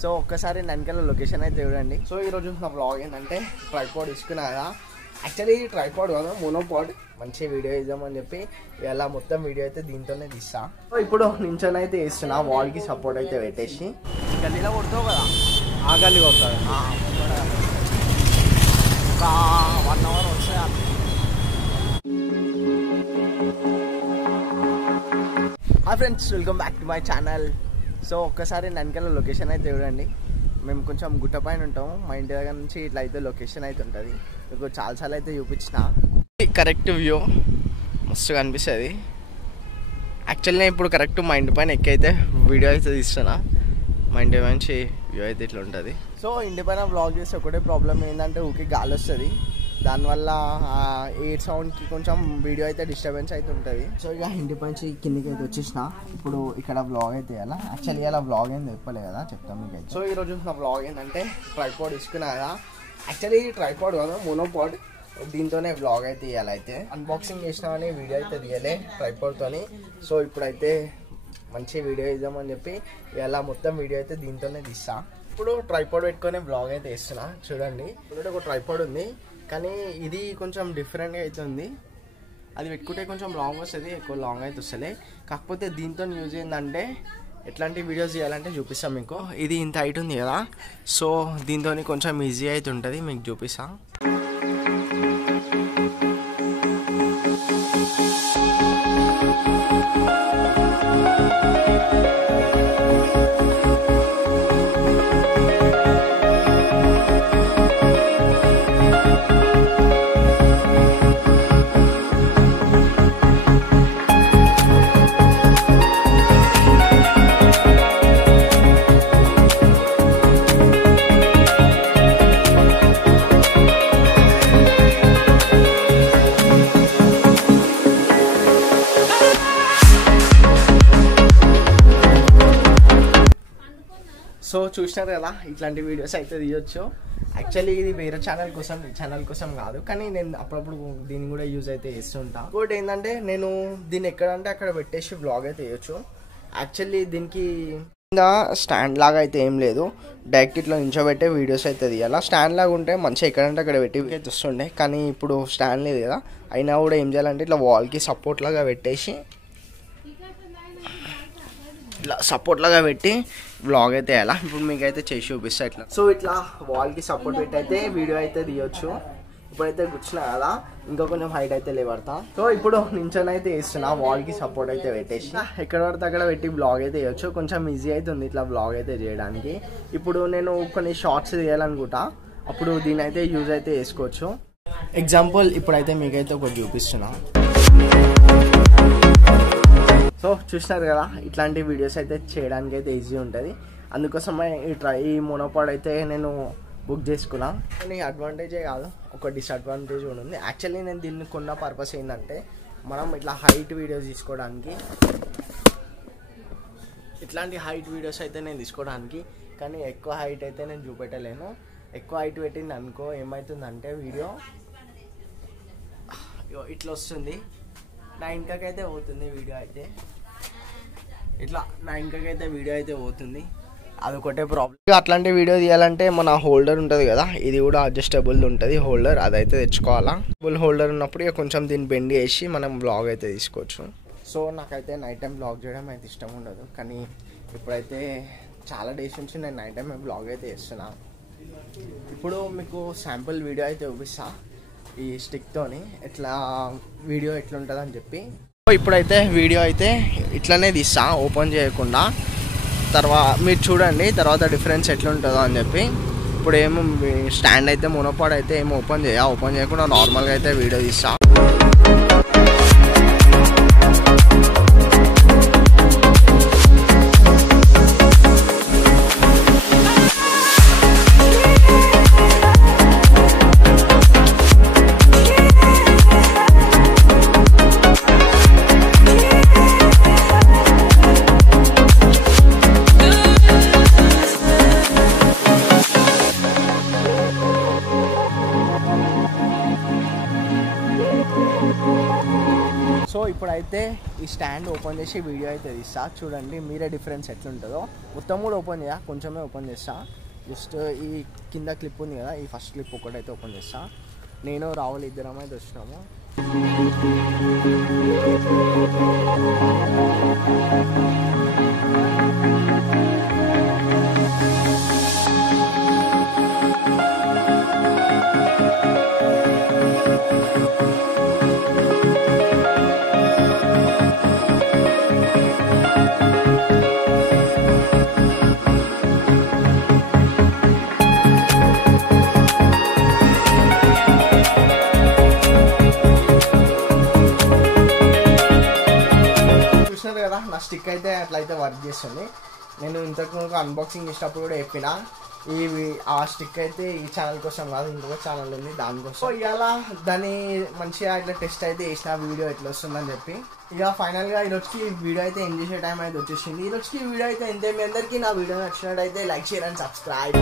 So ఒక్కసారి వెనకాల location అయితే చూడండి. సో ఈరోజు నా వ్లాగ్ ఏంటంటే ట్రైపాడ్ తీసుకున్నా కదా. యాక్చువల్లీ ట్రైపాడ్ కాదు, మోనోపాడ్. మంచి వీడియో ఇద్దామని చెప్పి ఇలా మొత్తం వీడియో అయితే దీంతోనే తీస్తా. సో ఇప్పుడు నించొని అయితే వేస్తున్నా, వాల్కి సపోర్ట్ అయితే పెట్టేసి. గల్లీలో కొడతావు కదా, ఆ గల్లీ కొడతావు. ఒక 1 అవర్ వస్తాయి. Hi friends, welcome back to my channel. So ఒక్కసారి వెనకాల లొకేషన్ అయితే చూడండి. మేము కొంచెం గుట్ట పైన ఉంటాము. మా ఇంటి దగ్గర నుంచి ఇట్లా అయితే లొకేషన్ అయితే ఉంటుంది. మీకు చాలాసార్లు అయితే చూపించిన కరెక్ట్ వ్యూ మస్తుగా అనిపిస్తుంది. యాక్చువల్లీ నేను ఇప్పుడు కరెక్ట్ మా ఇంటి పైన ఎక్కైతే వీడియో అయితే తీస్తున్నా. మా ఇంటి నుంచి వ్యూ అయితే ఇట్లా ఉంటుంది. సో ఇంటి పైన వ్లాగ్ చేస్తే ఒకటే ప్రాబ్లం ఏంటంటే ఊరికి గాలి వస్తుంది. దానివల్ల ఎయిర్ సౌండ్కి కొంచెం వీడియో అయితే డిస్టర్బెన్స్ అయితే ఉంటుంది. సో ఇక ఇంటి నుంచి కిందికి అయితే వచ్చేసిన. ఇప్పుడు ఇక్కడ వ్లాగ్ అయితే వేయాలా. యాక్చువల్లీ అలా వ్లాగ్ ఏం చెప్పలే కదా, చెప్తాను మీకు అయితే. సో ఈరోజు నా వ్లాగ్ ఏంటంటే ట్రైపాడ్ తీసుకున్నా కదా. యాక్చువల్లీ ట్రైపాడ్ కాదు, మోనోపాడ్. దీంతోనే వ్లాగ్ అయితే ఇవ్వాలి. అయితే అన్బాక్సింగ్ చేసినామని వీడియో అయితే తీయలే ట్రైపాడ్తోని. సో ఇప్పుడైతే మంచి వీడియో ఇద్దామని చెప్పి ఇలా మొత్తం వీడియో అయితే దీంతోనే తీస్తా. ఇప్పుడు ట్రైపాడ్ పెట్టుకొని వ్లాగ్ అయితే వేస్తున్నా. చూడండి, ఇప్పుడు ఒక ట్రైపాడ్ ఉంది, కానీ ఇది కొంచెం డిఫరెంట్గా అయితే ఉంది. అది పెట్టుకుంటే కొంచెం లాంగ్ వస్తుంది, ఎక్కువ లాంగ్ అయితే వస్తలే. కాకపోతే దీంతో యూజ్ ఏంటంటే ఎట్లాంటి వీడియోస్ చేయాలంటే చూపిస్తాం మీకు. ఇది ఇంత హైట్ ఉంది కదా, సో దీంతో కొంచెం ఈజీ అయితే ఉంటుంది, మీకు చూపిస్తాం. సో చూసినారు కదా, ఇట్లాంటి వీడియోస్ అయితే తీయొచ్చు. యాక్చువల్లీ ఇది వేరే ఛానల్ కోసం, ఈ ఛానల్ కోసం కాదు, కానీ నేను అప్పుడప్పుడు దీన్ని కూడా యూజ్ అయితే చేస్తుంటా. ఇంకోటి ఏంటంటే నేను దీన్ని ఎక్కడంటే అక్కడ పెట్టేసి వ్లాగ్ అయితే వేయచ్చు. యాక్చువల్లీ దీనికి స్టాండ్ లాగా అయితే ఏం లేదు, డైరెక్ట్ ఇట్లా నించోబెట్టే వీడియోస్ అయితే తీయాలి. స్టాండ్ లాగా ఉంటే మంచిగా ఎక్కడంటే అక్కడ పెట్టి అయితే వస్తుండే, కానీ ఇప్పుడు స్టాండ్ లేదు కదా. అయినా కూడా ఏం చేయాలంటే ఇట్లా వాల్కి సపోర్ట్ లాగా పెట్టేసి, ఇట్లా సపోర్ట్ లాగా పెట్టి వ్లాగ్ అయితే వేయాలా. ఇప్పుడు మీకు అయితే చేసి చూపిస్తా ఇట్లా. సో ఇట్లా వాల్కి సపోర్ట్ పెట్టి అయితే వీడియో అయితే తీయొచ్చు. ఇప్పుడైతే కూర్చున్నా కదా, ఇంకా కొంచెం హైట్ అయితే లేవడతా. సో ఇప్పుడు నించొని అయితే వేస్తున్నా, వాల్కి సపోర్ట్ అయితే పెట్టేసి ఎక్కడ పడితే అక్కడ పెట్టి బ్లాగ్ అయితే వేయచ్చు. కొంచెం ఈజీ అవుతుంది ఇట్లా బ్లాగ్ అయితే చేయడానికి. ఇప్పుడు నేను కొన్ని షార్ట్స్ తీయాలనుకుంటా, అప్పుడు దీని అయితే యూజ్ అయితే వేసుకోవచ్చు. ఎగ్జాంపుల్ ఇప్పుడైతే మీకైతే ఒకటి చూపిస్తున్నా. సో చూసినారు కదా, ఇట్లాంటి వీడియోస్ అయితే చేయడానికి అయితే ఈజీ ఉంటుంది. అందుకోసమే ఈ మోనోపాడ్ అయితే నేను బుక్ చేసుకున్నా. కానీ అడ్వాంటేజే కాదు, ఒక డిసడ్వాంటేజ్ కూడా ఉంది. యాక్చువల్లీ నేను దీన్ని కొన్న పర్పస్ ఏంటంటే మనం ఇట్లా హైట్ వీడియోస్ తీసుకోవడానికి, ఇట్లాంటి హైట్ వీడియోస్ అయితే నేను తీసుకోవడానికి. కానీ ఎక్కువ హైట్ అయితే నేను చూపెట్టలేను. ఎక్కువ హైట్ పెట్టింది అనుకో ఏమవుతుందంటే వీడియో ఇట్లా వస్తుంది. నా ఇంకకైతే పోతుంది వీడియో అయితే, ఇట్లా నా ఇంకకైతే వీడియో అయితే పోతుంది. అదొకటే ప్రాబ్లం. అట్లాంటి వీడియో తీయాలంటే మన హోల్డర్ ఉంటుంది కదా, ఇది కూడా అడ్జస్టబుల్ ఉంటుంది హోల్డర్, అదైతే తెచ్చుకోవాలా. హోల్డర్ ఉన్నప్పుడు ఇక కొంచెం దీన్ని బెండ్ చేసి మనం బ్లాగ్ అయితే తీసుకోవచ్చు. సో నాకైతే నైట్ టైం బ్లాగ్ చేయడం అయితే ఇష్టం ఉండదు, కానీ ఇప్పుడైతే చాలా డేస్ నుంచి నేను నైట్ టైం బ్లాగ్ అయితే చేస్తున్నా. ఇప్పుడు మీకు శాంపుల్ వీడియో అయితే చూపిస్తా ఈ స్టిక్తోని, ఎట్లా వీడియో ఎట్లుంటుంది అని చెప్పి. ఇప్పుడైతే వీడియో అయితే ఇట్లనే తీస్తా, ఓపెన్ చేయకుండా. తర్వాత మీరు చూడండి తర్వాత డిఫరెన్స్ ఎట్లుంటుందో అని చెప్పి. ఇప్పుడు ఏమో స్టాండ్ అయితే మోనోపాడ్ అయితే ఏమో ఓపెన్ చేయకుండా నార్మల్గా అయితే వీడియో తీస్తా. అయితే ఈ స్టాండ్ ఓపెన్ చేసి వీడియో అయితే తీస్తా, చూడండి మీరే డిఫరెన్స్ ఎట్లుంటుందో. మొత్తం కూడా ఓపెన్ చేయ, కొంచెమే ఓపెన్ చేస్తా. జస్ట్ ఈ కింద క్లిప్ ఉంది కదా, ఈ ఫస్ట్ క్లిప్ ఒకటైతే ఓపెన్ చేస్తా. నేను రాహుల్ ఇద్దరం అయితే వచ్చినాము. కదా నా స్టిక్ అయితే అట్లయితే వర్క్ చేస్తుంది. నేను ఇంతకు ముందు అన్బాక్సింగ్ చేసినప్పుడు కూడా చెప్పిన, ఆ స్టిక్ అయితే ఈ ఛానల్ కోసం కాదు, ఇంకొక ఛానల్ ఉంది దానికోసం. ఇవాళ దాన్ని మంచిగా ఇట్లా టెస్ట్ అయితే చేసిన వీడియో ఎట్లా వస్తుందని చెప్పి. ఇక ఫైనల్గా ఈరోజుకి వీడియో అయితే ఎండ్ చేసే టైం అయితే వచ్చేసింది. ఈరోజుకి వీడియో అయితే ఎంతే. మీ అందరికీ నా వీడియో నచ్చినట్టయితే లైక్, షేర్ అండ్ సబ్స్క్రైబ్.